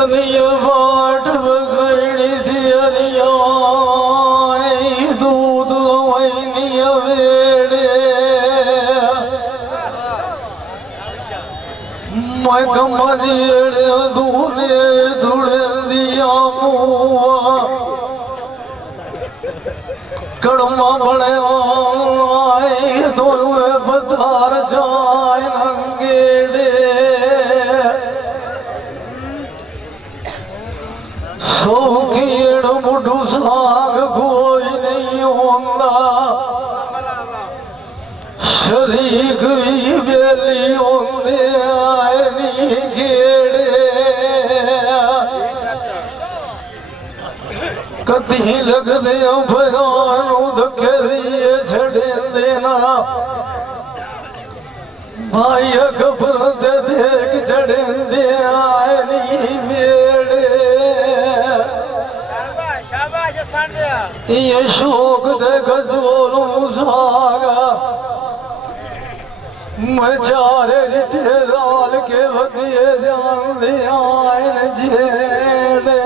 अनिया बाट बगड़ी थी अनिया दूध लवैनिया वेड़े मैं कमजेड़े दूने थोड़े दिया मुआ कड़मा बड़े आए तो पधार जाए नंगेड़े सौखीड़ मुठू साग कोई नहीं होंदा शरीक भी बेली होंदे आए नी गेड़े कदी लगदे भरानू धक्के छड़ेंदे ना भाई अकबर दे देख चढ़ेंदे आए नी मेड़े ये शोक दे गजोलू सागा मैं चारे रिठे लाल के वगिए जान आए जेड़े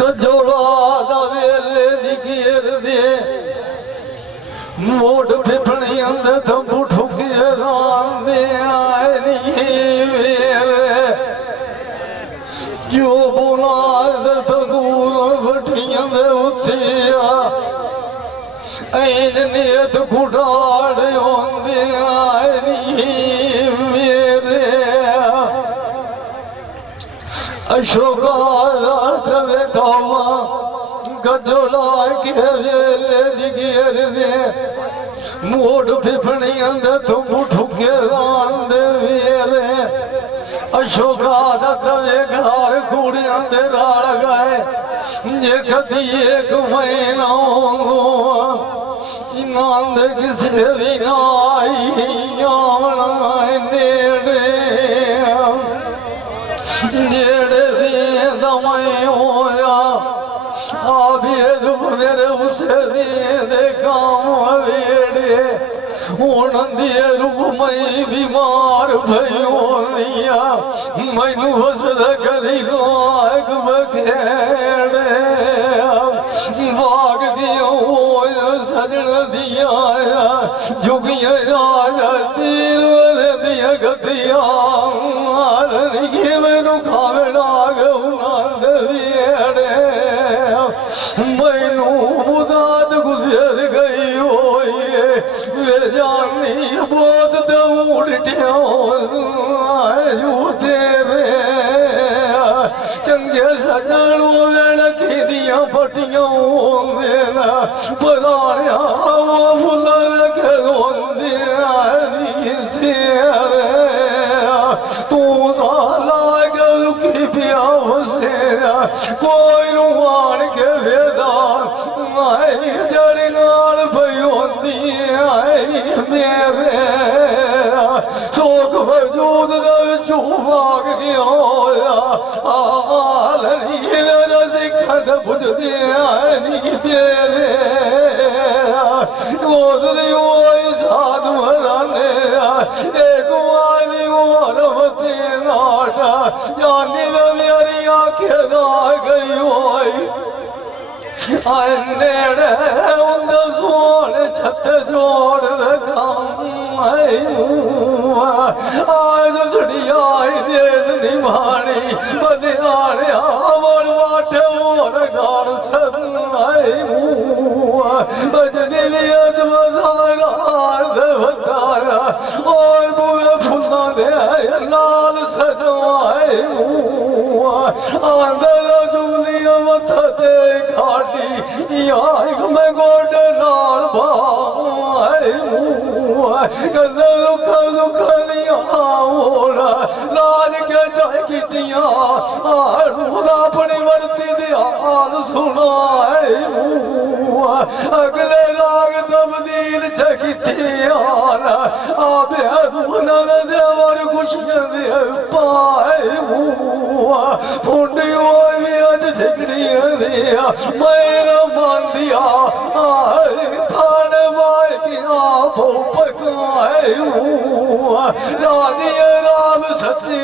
कजोड़ा दा वेले दी घेर दे मोड़ फिफनी अंदर तंबू ठुके राम दे आए नी वेले जो बुलाद तंदूर भटियां दे उत्थिया ऐन नेत खुटाड़ होंदे आए नी मेरे अशोका रात्रवे धामा गजोला के वेले दी घेर दे मोड़ फिफनी अंदर तुम ठुके राम दे वेले अशोका रात्रवे घर कुड़ियां दे राड़ गए जे कदी एक महीना इनाम दे किसे भी ना आई आवना नेड़े जेड़े दिए दवाई होया आबिद मेरे उसे दिए दे काम वेड़े हुण दिए रूप मई बीमार भयोनिया मैनू हसद कदी नायक बखेड़े बाग दिया सजन दिया जुगिया राजा तीर दिया गतिया मैनू खावे डाग वेड़े मैनू मुदाद गुजर गई होई वे जानी बहुत दौड़िया तेरे चंगे सजनू लड़की दिया फटिया पुराणिया फुल रखे रोंदे सेरे तू लाग रुकी पिया हुसेरा कोई रुआन के वेदान आई जड़ी नाल भयोंदी आई मेरे सोख वजूद दे विचों भाग गया आल नी सिखत बुझदे नी मेरे गोदली ओई साध मराने एक वाली औरवती नाटा जानी मेरी आंखें ला गई होई नेड़े उंद सोने छत जोड़ रखा आज छड़ी आई देन निभानी बनियाने आवड़ वाटे और गार सदाई बजनी लियत मजारा देवतारा ओए बुए फुल्ला दे लाल सजवाए आंदर जुलिया मथा ते घाटी यार मैं गोडे नाल भाई कदे रुख रुख लिया ओड़ा लाज के जाए कितिया अपनी वर्ती दी हाल सुनाए अगले राग तब्दील चकितिया आबे नवे देवर खुशियां दे पाए फुंडी होई अज सिकड़ियां दिया मैं मान दिया थाने माए की आप पकाए रानी राम सच्ची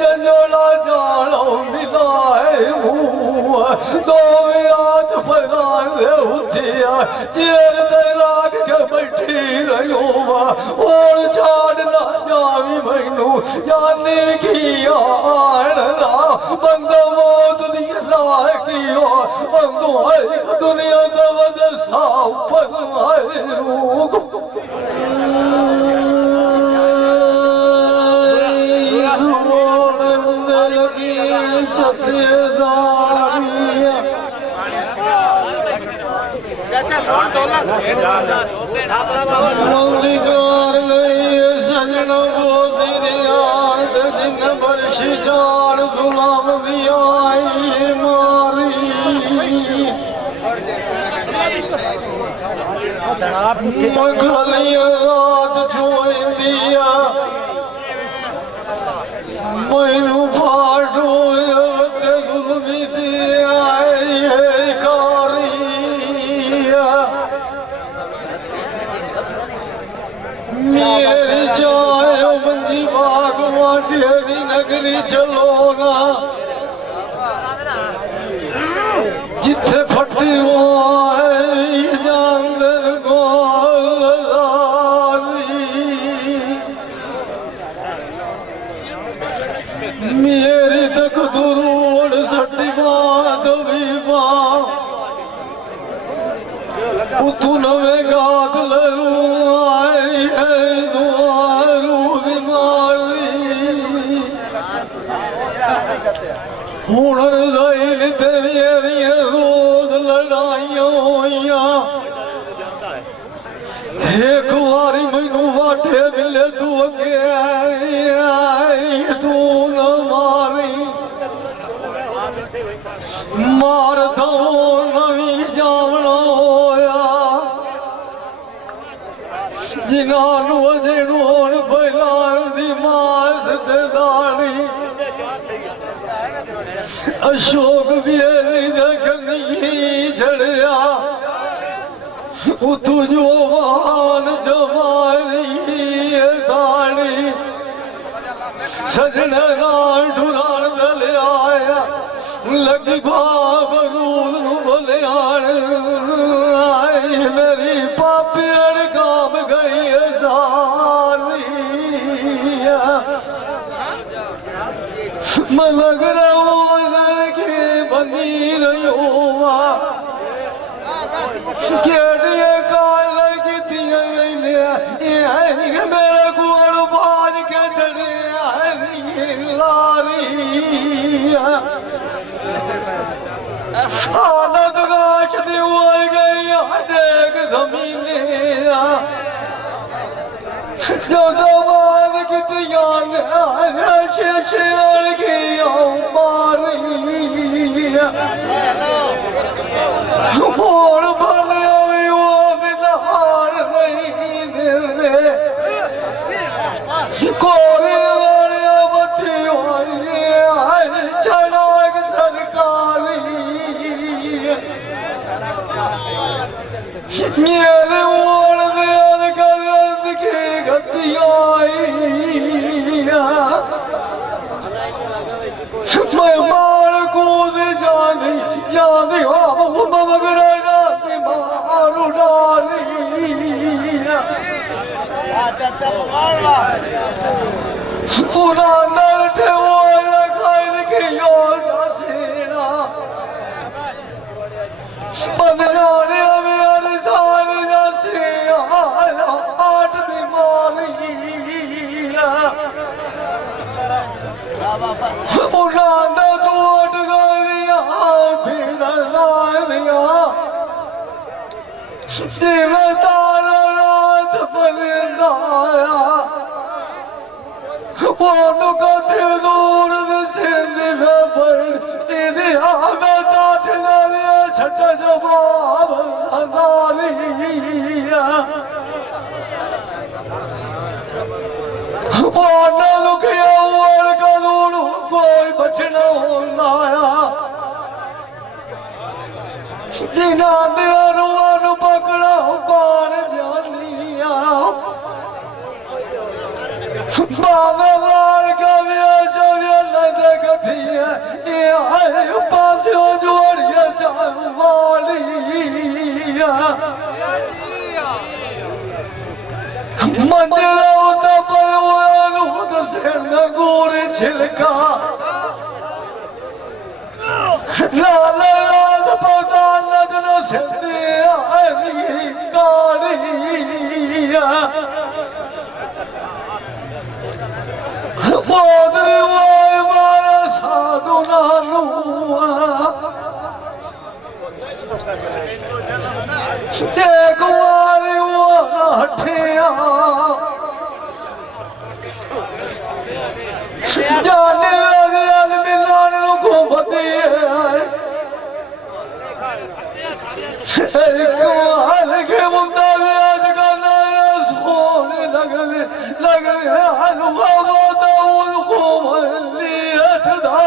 जंजोला जानो मिलाए मुँह दो हाथ फैलाए उठिया चेर ते राग के बैठी रही और छाड़ना जावी मैनू जाने की आड़ना बंद मौत दी राह की बंदो दुनिया का वद साफ फरमाए रूख मंदिकार नहीं सजन बोधी याद जिन बरश चार गुलाम दिया मारी मखलिया रात छोड़ दिया मैनू फाटो गुलमी दिया मेरी चाय मंजी बाग वाटेरी नगरी चलो ना जिथे फटी जानदर मेरी तक दुरूड़ सटी बात भी उतू नवे गात लरू आई है दुआरू बीमारी हुनर ज़ैल ते मेरियां रोज लड़ाइयां होइयां एक बारी मैनू वाटे मिले तू अगे आई तू न मारी मार दो नवी जावना जिन्होंने अजें होण फैलाण दी मास ते दाड़ी अशोक बेली दे कन्नी छड़िया उतू जो महान जमाली दाड़ी सजन नाल ढुराण दले आया लगी बाब रूद नू बलियाण आई मेरी पापी काम गई मैं लग रहा के बनी रही केड़िए काल की मेरे को बाज के चढ़े लारी हालत गाछ दी हो गई डेग जमीने जो दबाव की शेर की मारी मोड़ बने वो बिहार नहीं दिले कोरे वाले बत्ती चढ़ाग सरकारी मेरे मोड़ में गलत की गति आई मैं मार कूद जानी यानी मगर मारू डाली पुराना खैर की सेना बनाने मेरे सारे जैसे आठ बीमारी पुराना टूट गया फिर लाया देवतार रात बलिदाया वो कथे दूर सिंध में पड़ हमें चाट लिया छठ जवाब सदा लिया वो न लुकिया और कानून कोई बचना होना जिन्हों ने अरुआ पकड़ा बार जानिया बाबे वाल कभी आए पासों जोड़िए वाली मंजरा तो सिर गोरे छिलका लाल लाल पता नजर सिद्धि आली काली मोदरी वाय मारा साधु नानू एक वारी वाला हठिया जाने लगे आदमी लाने को बदी एक वार के मुद्दा में आज का नया सोने लगे अनुभव को मल्ली हटदा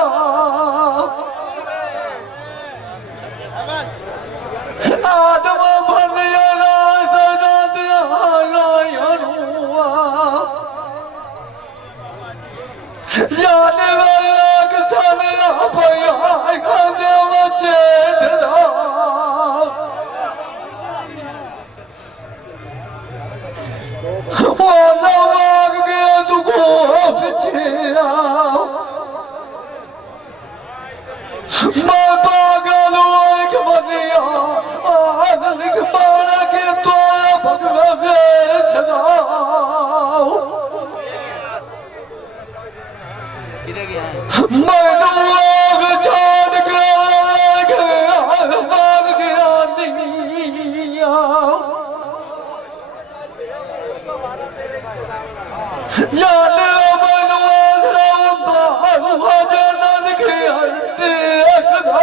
आदम भनिया रात जातिया नायनुआ जाने वाला किसाने भैया खाने बच्चे वो नवाग गया तुको पीछे मैं पागल एक बनिया आनंद मारा के तो भगवा बेचदा मैनू आग जान गया भाग गया निया जाने मैनू जाना दिखे हटे अखदा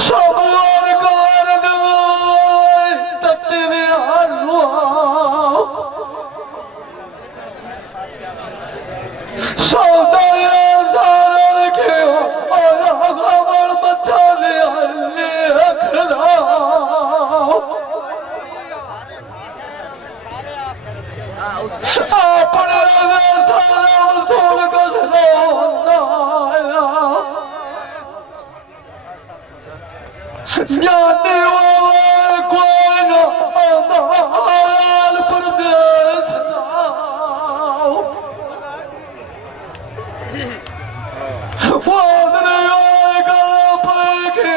सब कार तत्ते में आलुआ जाने वाले कोई न अमाल परदेस वादरे आएगा पैके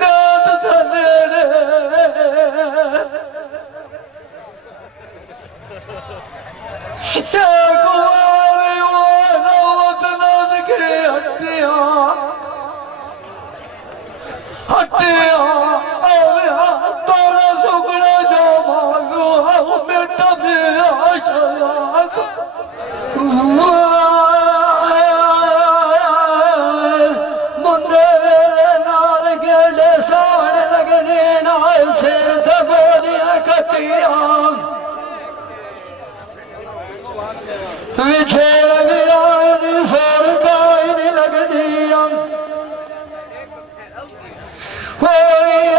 नाद सनेरे कुआरे वाला वतन के हटिया तोड़ा सुगड़ा जो मानो बेटा मेरा शराब मुंडे नाल गेले सोने लगने नाल सिर ते बोलियां कटिया विछेड़ गया सोर काई नहीं लगदी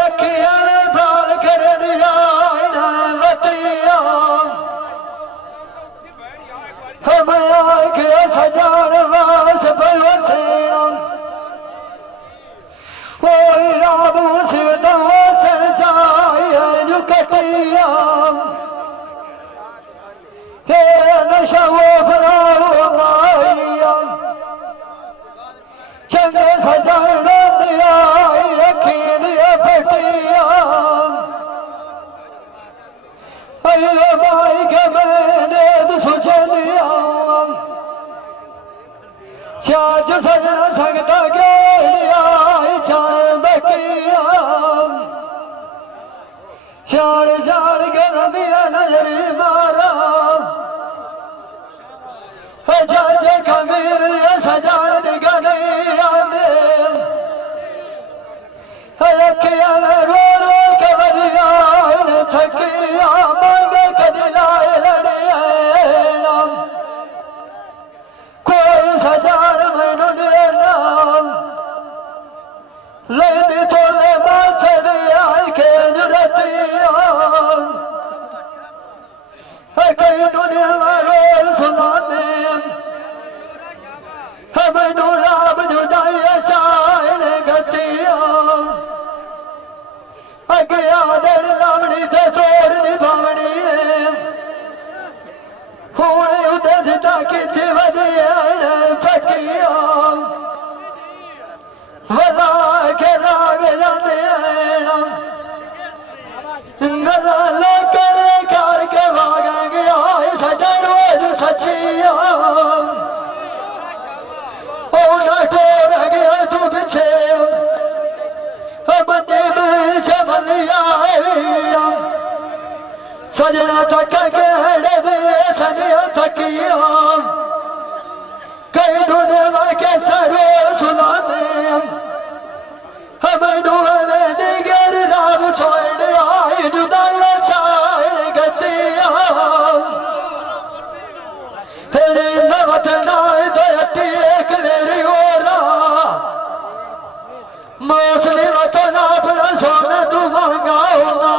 अखियां ने दाल कर दिया बतिया हम आके सजान वास बसेना कोई राम शिव दवासन जाए जो कटिया हे नशा वो भराओ माइया चंगे सजान दिया अयो भाई के मैंने तो सोचा लिया चाच सजना सकता गया चाय बकिया शान शान के रबिया नजरी मारा चाचे खमीर सजान दिखा नहीं आने अखिया रो रो के बरिया थकिया मांगे कदिलाए लड़िया कोई सजान मैनू दे नाम लेनी थोड़े बासरी आई के जरतिया कई दुनिया में मैनू राम जुदाई शान गतिया अगे आदर लावनी ते तोड़ निभावनी हुण उदे सिद्धा किथे वधिया फकिया वला के लाग जाते गला लेकर कर के भागेंगे आए सजन वो सचिया ओ न टोर गया तू पीछे बंदे में चमलिया सजना तक गहरे दे सजिया थकिया कई ढूंढे के सरो सुना दे हमें डूबे दिगर राम छोड़ आई जुदाई छाड़ गतिया तेरी नवत नाय तो अटी एक मेरी ओरा मौसली मत ना अपना सोना तू मांगा होना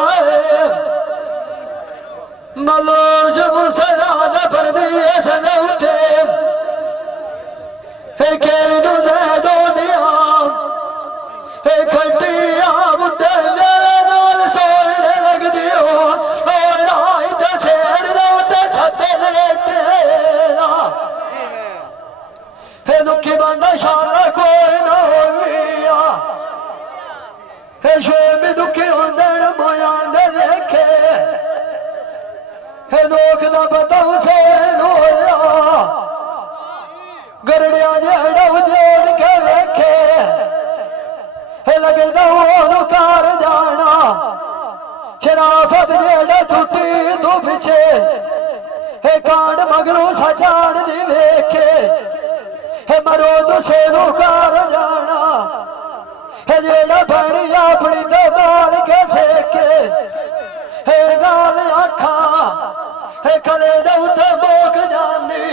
मलोज मुसरा न पर दिए सने उठे हे केलू दे दुनिया खटिया मुद्दे मेरे नाल सोने लग दियो और आई ते शेर रोते छते लेटेरा हे दुखी बंदा शाला कोई न होविया हे शोभ दुखी होंदे माया दे देखे हे लोक ना बताऊं से होया गरड़िया जेड़ा उजेड़ के वेखे लगदा ओनू कार जाना शराफत जेड़ा छुट्टी तू पिछे हे कांड मगरू सजान दी वेखे हे मरो दुसेनू कार जाना हे जेड़ा बड़ी अपनी दबाल के सेके हे गाल आखा हे कले दे उते मोक जांदी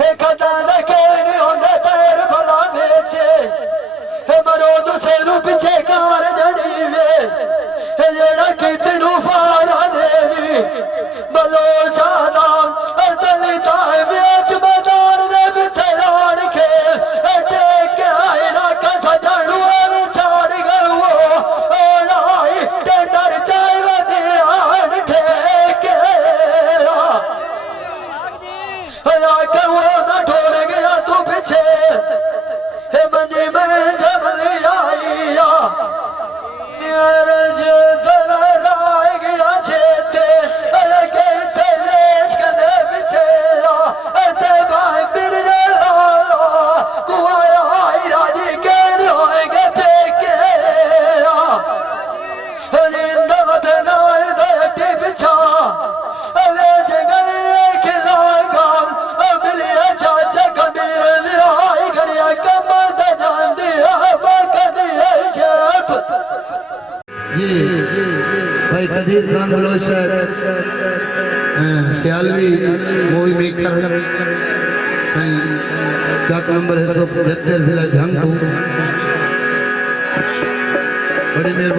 हे कदा दे केनी होंदे पैर भला बेचे हे मरो दुसेनू पिछे कार जड़ी वे हे जेड़ा कितनू फारा देवी बलोचा नाम दलिता बेच मैदान दे बिथे राड़ के टेक के आए राखा सजनू विचार गयो लाई टेंडर चाय वधियान ठेके आके वो ना ठोर गया तू पिछे हे मंजी में जमली आईया मेरे जगन राय गया चेते कैसे लेश कदे पीछे ऐसे भाई बिरने लाला कुआया आई राजी के रोएंगे फेंके नींद बदना दटी पिछा अरे जगन खिलागा मिलिया चाचा कबीर आई घड़िया कम ये भाई कदीर खान बलोच सियालवी मूवी मेकर सही चाक नंबर 175 जिला जंग बड़ी मेहरबानी।